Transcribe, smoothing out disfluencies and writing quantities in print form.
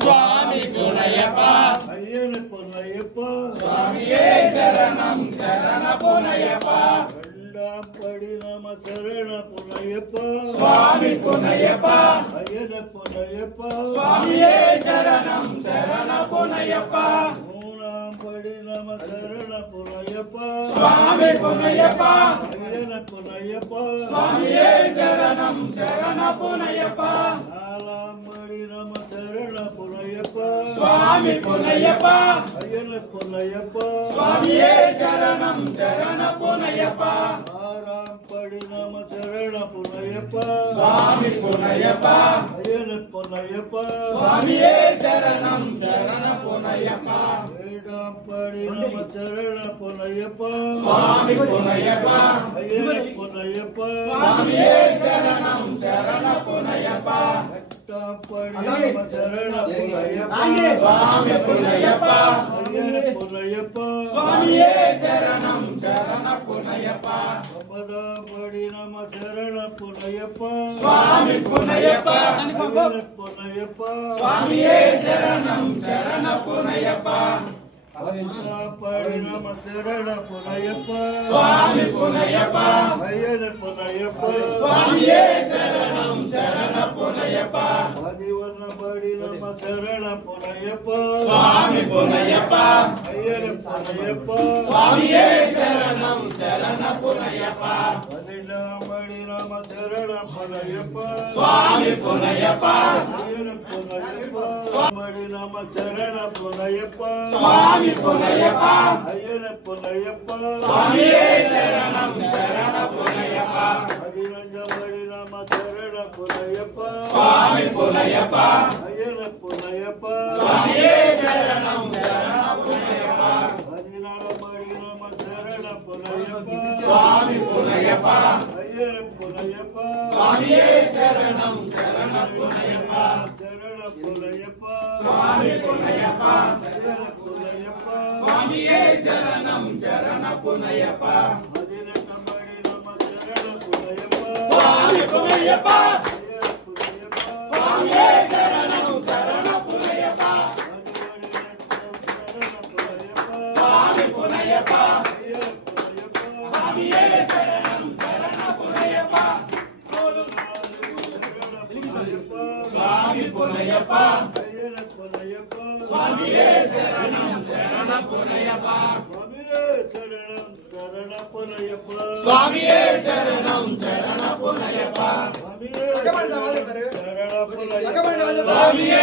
சுவாமி புனையப்பா ஐயன பொன்னையப்பா சுவாமியே சரணம் சரண புனையப்பா எல்லாம் படி நம சரண பொன்னையப்பா சுவாமி புனையப்பா ஐயன பொன்னையப்பா சுவாமியே சரணம் சரண புனையப்பா மூணாம் படி நம சரண பொன்னையப்பா சுவாமி புனையப்பா ஐயன பொன்னையப்பா சுவாமியே சரணம் சரண புனையப்பா நாலாம் படி நம சரண பொன்னையப்பா சுவாமி புனையப்பா ஐயன பொன்னையப்பா சுவாமியே சரணம் சரண புனையப்பா ஆறாம் படி நம சரண பொன்னையப்பா சுவாமி புனையப்பா ஐயன பொன்னையப்பா சுவாமியே சரணம் சரண புனையப்பா ஏழாம் படி நம சரண பொன்னையப்பா சுவாமி புனையப்பா ஐயன பொன்னையப்பா சுவாமியே சரணம் சரண புனையப்பா எட்டாம் படி நம சரண பொன்னையப்பா சுவாமி புனையப்பா ஐயன பொன்னையப்பா சுவாமியே சரணம் சரண புனையப்பா ஒன்பதாம் படி நம சரண பொன்னையப்பா சுவாமி புனையப்பா ஐயன பொன்னையப்பா சுவாமியே சரணம் சரண புனையப்பா பத்தாம் படி நம சரண பொன்னையப்பா சுவாமி புனையப்பா ஐயன பொன்னையப்பா சுவாமியே சரணம் சரண புனையப்பா பதிவொன்னாம் படி நம சரண பொன்னையப்பா சுவாமி புனையப்பா ஐயன பொன்னையப்பா சுவாமியே சரணம் சரண புனையப்பா பதினாம் படி நம சரண பொன்னையப்பா சுவாமி புனையப்பா ஐயன பொன்னையப்பா படி நம சரண பொன்னையப்பா சுவாமி புனையப்பா ஐயன பொன்னையப்பா சுவாமியே சரணம் சரண புனையப்பா பதினஞ்சாம் படி நம சரண பொன்னையப்பா சுவாமி புனையப்பா ஐயன பொன்னையப்பா சுவாமியே சரணம் சரண புனையப்பா பதினாறாம் படி நம சரண பொன்னையப்பா சுவாமி புனையப்பா ஐயன பொன்னையப்பா சுவாமியே சரணம் சரண புனையப்பா சரண பொன்னையப்பா சுவாமி புனையப்பா ஐயன பொன்னையப்பா சுவாமியே சரணம் சரண புனையப்பா பதினெட்டாம் படி நம சரண பொன்னையப்பா சுவாமி புனையப்பா ஐயன பொன்னையப்பா சுவாமியே சரணம் சரண புனையப்பா சுவாமி புனையப்பா சுவாமியே சரணம் சரண புனையப்பா சுவாமி புனையப்பா சுவாமியே சரணம் சரண புனையப்பா சுவாமியே சரணம் சரண புனையப்பா சுவாமியே